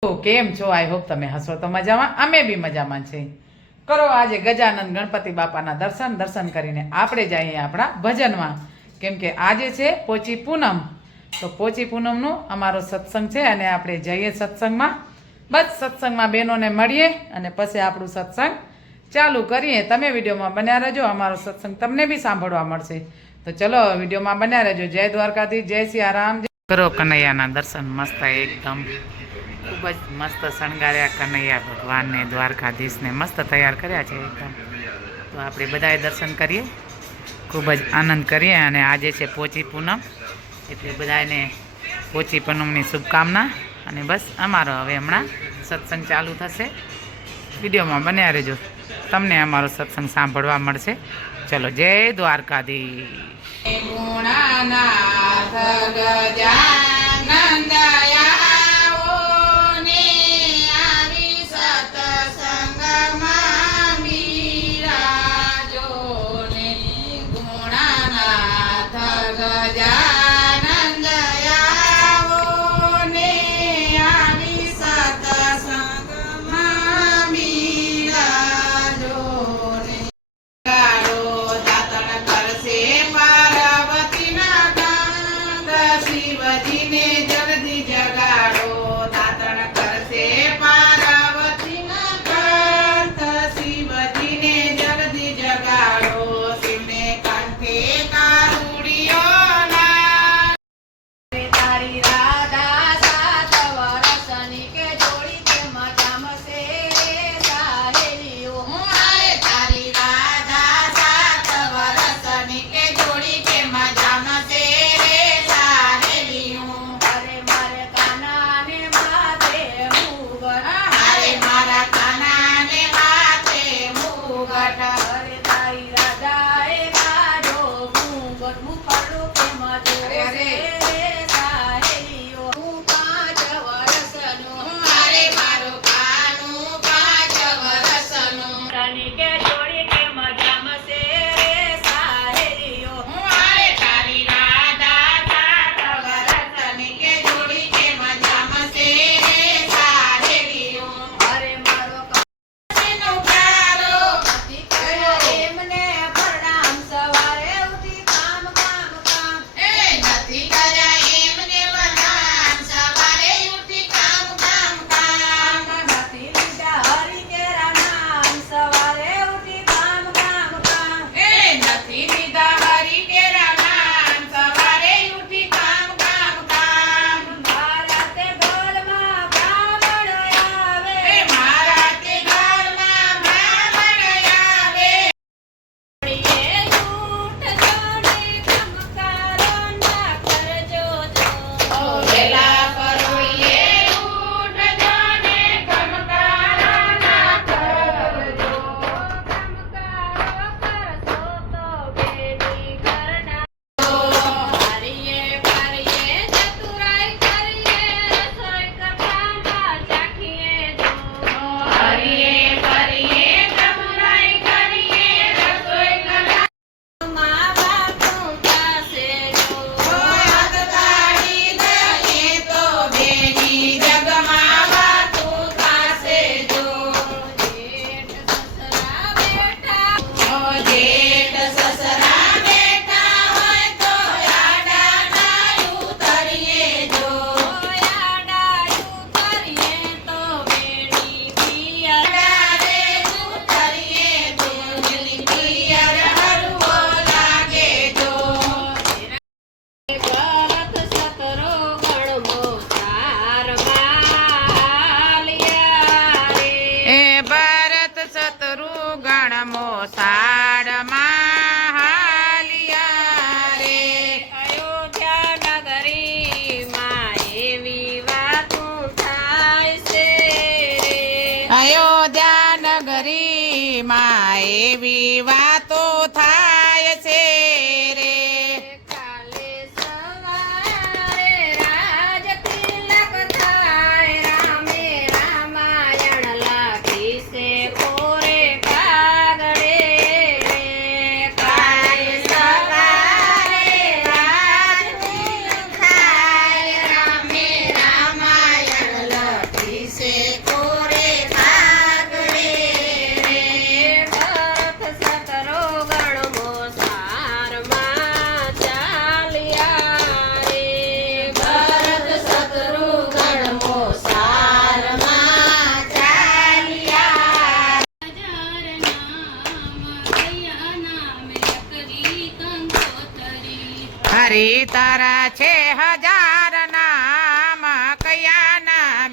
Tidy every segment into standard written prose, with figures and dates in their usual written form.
કેમ છો? I hope તમે હસો તો મજામાં, અમે બી મજામાં છે. કરો આજે ગજાનંદ ગણપતિ બાપાના દર્શન કરીને આપણે જઈએ આપણા ભજનમાં. કેમ કે આજે છે પોચી પૂનમ, તો પોચી પૂનમનો અમારો સત્સંગ છે અને આપણે જઈએ સત્સંગમાં. બસ સત્સંગમાં બહેનોને મળીએ અને પછી આપણું સત્સંગ ચાલુ કરીએ. તમે વિડીયોમાં બન્યા રહેજો, અમારો સત્સંગ તમને બી સાંભળવા મળશે. તો ચલો વિડીયોમાં બન્યા રહેજો. જય દ્વારકાધીશ, જય સિયારામ. કરો કનૈયાના દર્શન મસ્ત એકદમ ખૂબ જ મસ્ત શણગાર્યા કનૈયા ભગવાનને, દ્વારકાધીશને મસ્ત તૈયાર કર્યા છે એકદમ. તો આપણે બધાએ દર્શન કરીએ, ખૂબ જ આનંદ કરીએ. અને આજે છે પોચી પૂનમ, એટલે બધાને પોચી પૂનમની શુભકામના. અને બસ અમારો હવે હમણાં સત્સંગ ચાલુ થશે. વિડીયોમાં બન્યા રહેજો, તમને અમારો સત્સંગ સાંભળવા મળશે. ચલો, જય દ્વારકાધીશ. ગુણાનાથ ગજાનંદ શિવજીને જલ્દી જગા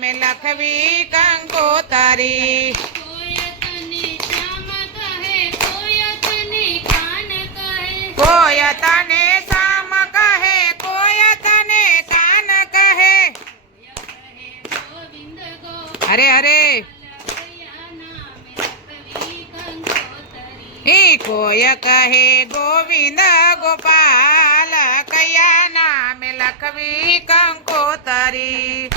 નામે લખવી કંકોતરી. કોઈ તને શ્યામ કહે, કોઈ તને કાન કહે. કોઈ તને સામ કહે, કોઈ તને કાન કહે. ગોવિંદ હરે હરે કયા નામે લખવી કંકોતરી. ઈ કોઈ કહે ગોવિંદ ગોપાલ કયા નામે લખવી કંકોતરી.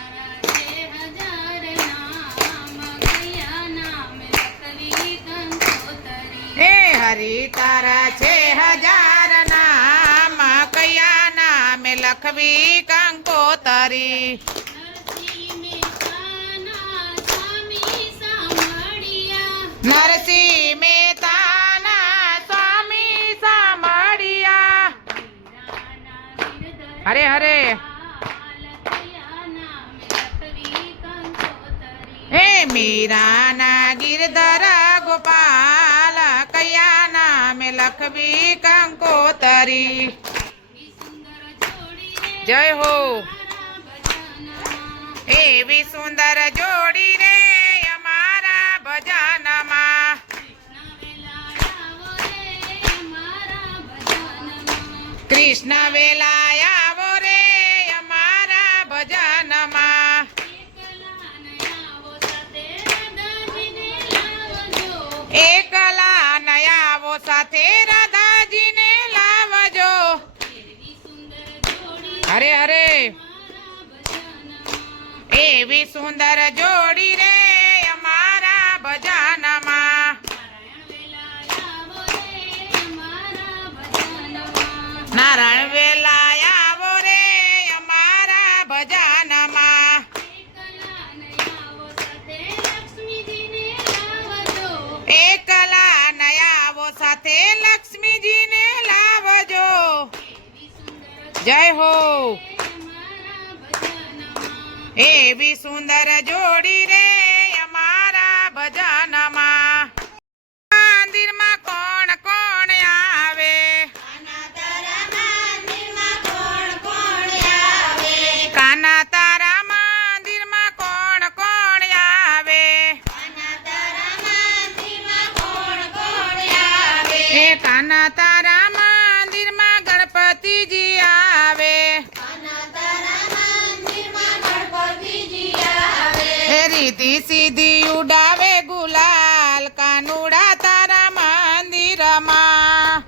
તારા છે હજાર નામ, કયા નામે લખવી કંકોતરી. હે હરી તારા છે હજાર નામ કયા નામે લખવી કંકોતરી. નરસિંહ મહેતાના સ્વામી સાંભળ્યા. નરસિંહ મહેતાના સ્વામી સાંભળ્યા. હરે હરે હે મીરાના ગિરધર ગોપાલ કયા નામે લખવી કંકોતરી. જય હો એવી સુંદર જોડી રે અમારા ભજનમાં. કૃષ્ણ વેલાય આવો રે અમારા ભજનમાં. એકલા નયાવો સાથે રાધાજીને લાવજો. હરે હરે એવી સુંદર જોડી રે અમારા ભજનમાં. નારાયણ વેલાય આવો રે અમારા ભજનમાં. એકલા નયાવો સાથે લક્ષ્મીજીને લાવજો. જય હો એવી સુંદર જોડી રે અમારા ભજનમાં. મંદિરમાં કોણ કોણ આવે. કાના તારા મંદિરમાં કોણ કોણ આવે. એ કાના તારા મંદિરમાં ગણપતિજી આવે. એ રીતિ સીધી ઉડાવે ગુલાલ કાનુડા તારા મંદિરમાં.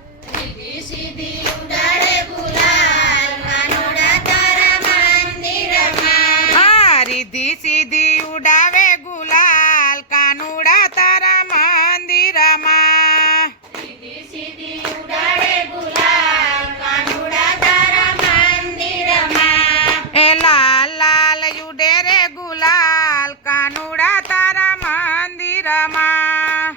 હા રીતિ સીધી ઉડાવે ગુલાલ કાનુડા તારા મંદિરમાં. એ લાલ લાલ ઉડે રે ગુલાલ કાનુડા તારા મંદિરમાં.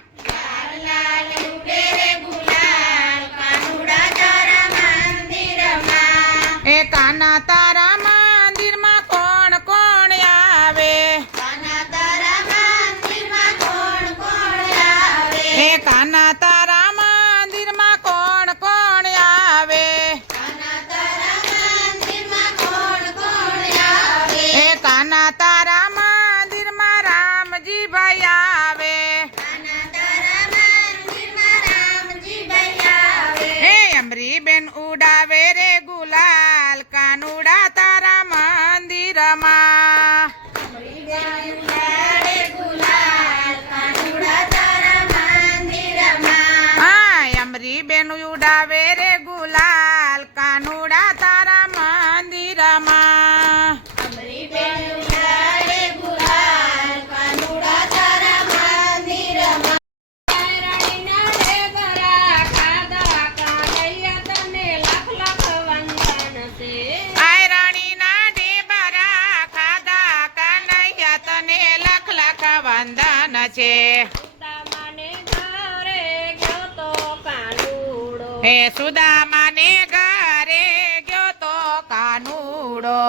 એ કાના તારા મંદિરમાં કોણ કોણ આવે. એ કાના તારા મંદિરમાં કોણ કોણ આવે. એ કાના તારા મંદિરમાં રામજી ભાઈ આવે. એ અમરીબેન ઉડાવે રે ગુલાલ કાનુડા તારા મંદિરમાં. હા અમરીબેન ઉડાવે રે ગુલાલ કાનુડા તારા મંદિરમાં. આય રાણીના ઢેબરા ખાધા કનૈયા તને લખ લખ વંદન છે. હે સુદામાને ઘરે ગયો તો કાનુડો.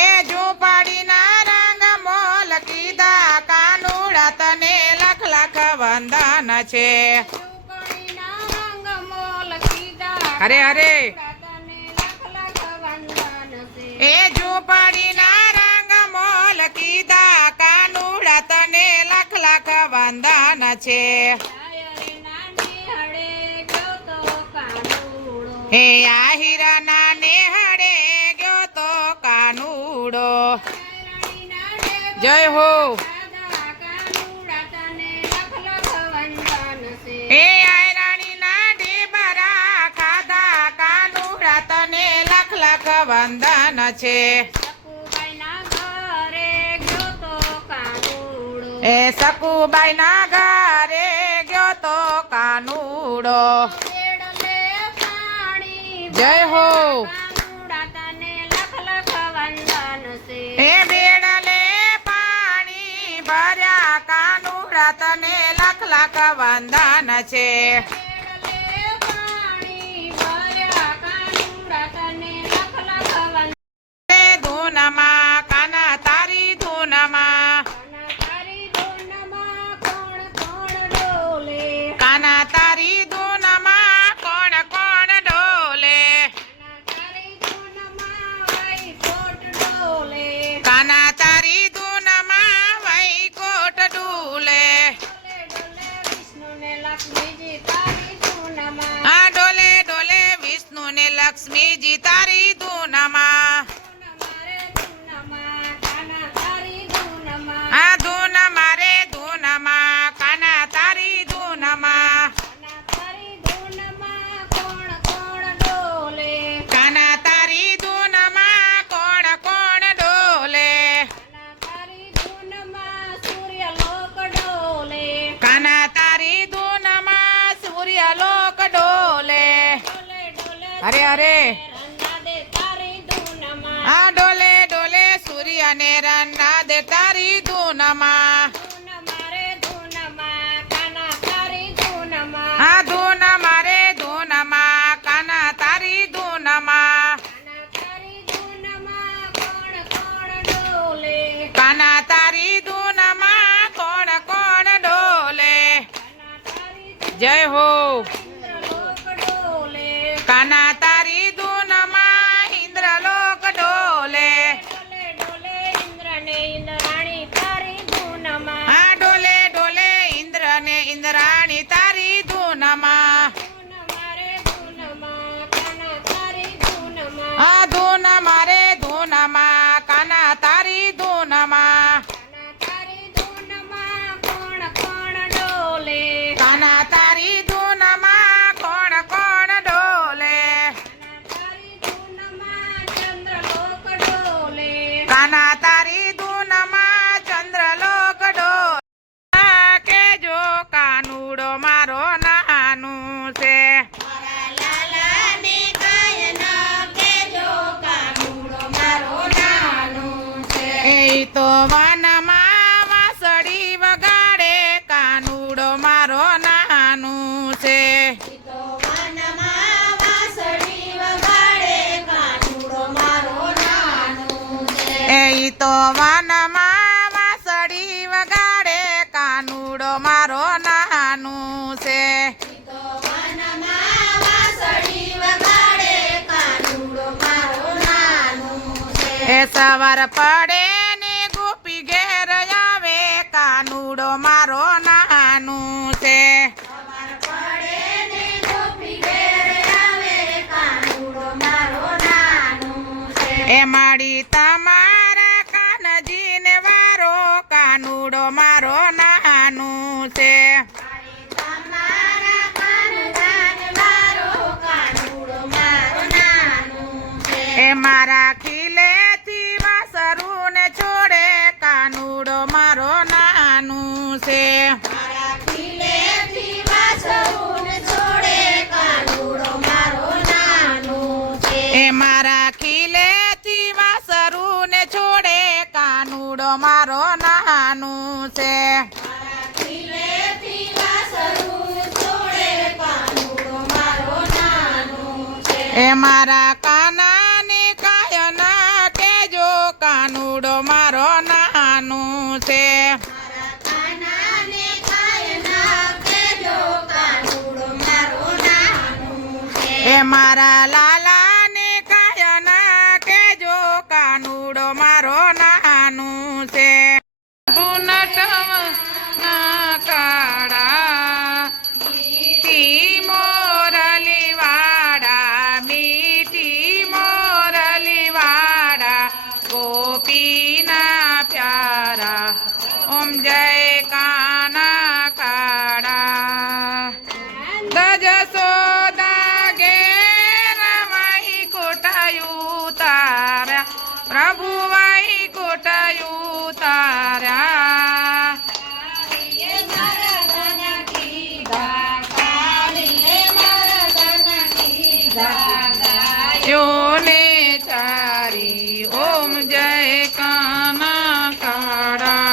એ ઝૂંપડીના રંગ મોલ કીધા કાનુડા તને લખ લખ વંદન છે. હરે હરે તને લખ લખ વંદન છે. એ ઝૂંપડીના રંગ મોલ કીધા કાનુડા તને લાખ લાખ વંદન છે. રે નાની હળે ગયો તો કાનુડો. હે આહિરના નેહડે ગયો તો કાનુડો. રાણીના ડેબા જય હો. ખાધા કાનુડા તને લખ લખ વંદન છે. એ આયરાણીના ઢેબરા ખાધા કાનુડા તને લાખ લાખ વંદન છે. સકુબાઈના ઘરે ગયો તો કાનુડો. એ સકુબાઈના ઘરે ગયો તો કાનુડો. બેડલે પાણી જય હો. કાનુડા તને લખ લખ વંદન છે. એ બેડલે પાણી ભર્યા કાનુડા તને લાખ લાખ વંદન છે. બેડલે પાણી ભર્યા કાનુડા તને લખ લખ વંદન. એ ધૂનમાં કાના તારી ધૂનમાં કાના તારી ધૂનમાં કોણ કોણ ડોલે. કાના તારી ધૂનમાં કોણ કોણ ડોલે. કાના તારી ધૂનમાં વૈકોટ ડોલે. ડોલે ડોલે વિષ્ણુ ને લક્ષ્મીજી તારી ધૂનમાં. આ ધૂન મારે ધૂનમાં કાના તારી ધૂનમાં. કાના તારી ધૂનમાં કોણ કોણ ડોલે. કાના તારી ધૂનમાં સૂર્યલોક ડોલે. હરે હરે આ ડોલે ડોલે સૂર્ય ને રન્ના દે તારી ધૂનમાં. આ ધૂન મારે ધૂનમાં કાના તારી ધૂનમાં. કાના તારી ધૂનમાં કોણ કોણ ડોલે. જય હો. કાના તારી ધૂનમાં ઇન્દ્રલોક ડોલે. આ ડોલે ડોલે ઇન્દ્ર ને ઇન્દ્રાણી તારી ધૂનમાં. આ ધૂન મારે ધૂનમાં કાના તારી ધૂનમાં. કાના તારી ધૂનમાં કોણ કોણ ડોલે. કાના તારી ધૂનમાં ચંદ્રલોક ડોલે. કેજો કાનુડો મારો નાનું છે. એ તો વનમાં વાંસળી વગાડે કાનુડો મારો નાનું છે. એ તો વનમાં વાંસળી વગાડે કાનુડો મારો નાનું છે. એ સવાર પડે ને ગોપી ઘેર આવે કાનુડો મારો નાનું છે. એ માડી તમારા કાનજીને વારો કાનુડો મારો નાનું છે. એ મારા ખીલેથી વાસરું ને છોડે કાનુડો મારો નાનું છે. એ મારા ખીલેથી વાસરું ને છોડે કાનુડો મારો નાનું છે. એ મારા કાનાને કાયન કેજો કાનુડો મારો નાનું છે. એ મારા લાલાને કાયના કેજો કાનુડો મારો નાનું છે ના કાળા મીઠી મોરલી વાડા ગોપીના પ્યારા ઓમ જય કાના કાળા જસોદા ઘેર વાહી કોટાયું તાર્યા પ્રભુ વાહી કોટાયું તાર્યા યોને ચારી ઓમ જય કાના કાળા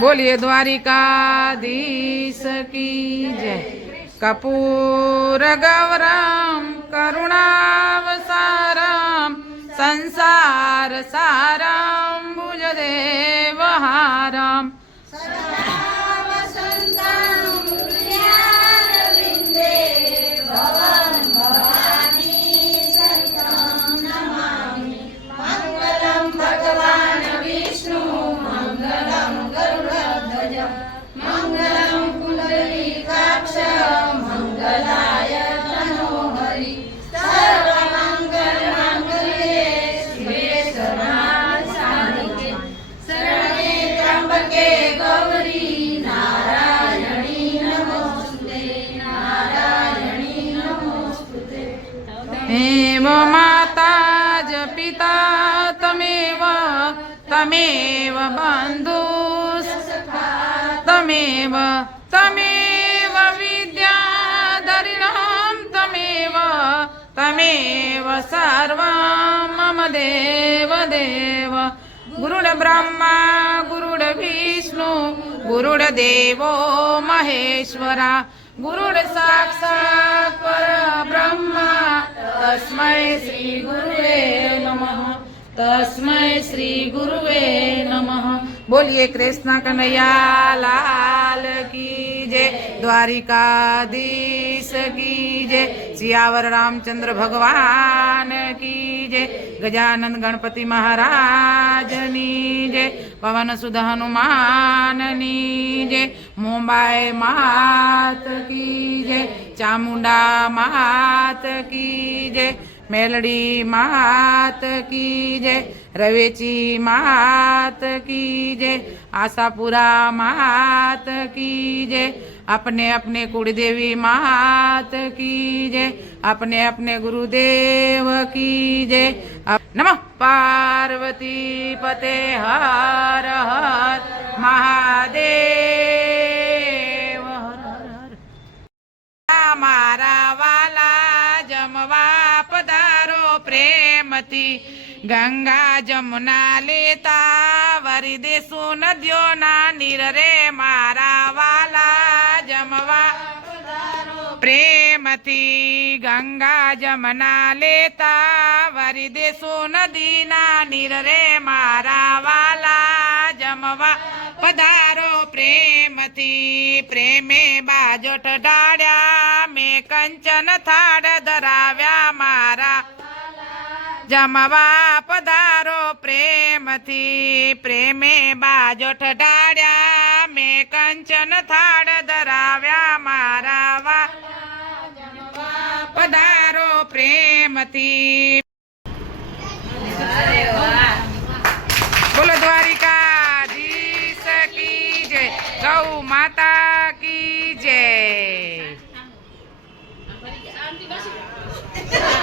बोलिए द्वारिकाधीश की जय। कपूर गौरम करुणावसारम संसार सारम भुजदेव हारम एव माता ज पिता तमेव तमेव बन्धुस् तमेव तमेव विद्याधरिणं तमेव तमेव सर्वं मम देव देव गुरुर्ब्रह्मा गुरुर्विष्णु गुरुर्देवो महेश्वरा गुरुर्साक्षात् परब्रह्मा तस्मै श्री गुरुवे नमः तस्मै श्री गुरुवे नमः। बोलिए कृष्ण कन्हैया लाल की जय। द्वारिकाधीश की जय। सियावर रामचंद्र भगवान की जय। गजानन गणपति महाराजनी जय। पवन सुध हनुमाननी जय। मुंबई मात की जय। चामुंडा मात की जय। मेलडी मात की जय। रवेची मात की जय। आशापुरा मात की जय। अपने अपने कुलदेवी मात की जय। अपने अपने गुरुदेव की जय। नमः पार्वती पते हर हर महादेव हर हर हर। मारा वाला जमवा पधारो प्रेमती गंगा जमुना लेता वरी देसु नदियों ना नीर रे मारा वाला जमवा प्रेमती गंगा जमुना लेता वरी देसु नदी ना नीर रे मारा वाला जमवा पधारो प्रेमती प्रेमे बाजोट डाड्या में कंचन थाड धराव्या मारा जमवा पधारो प्रेमथी प्रेमे बाजोठ डाड्या में कंचन थाड धराव्या मारा वा पधारो प्रेमथी।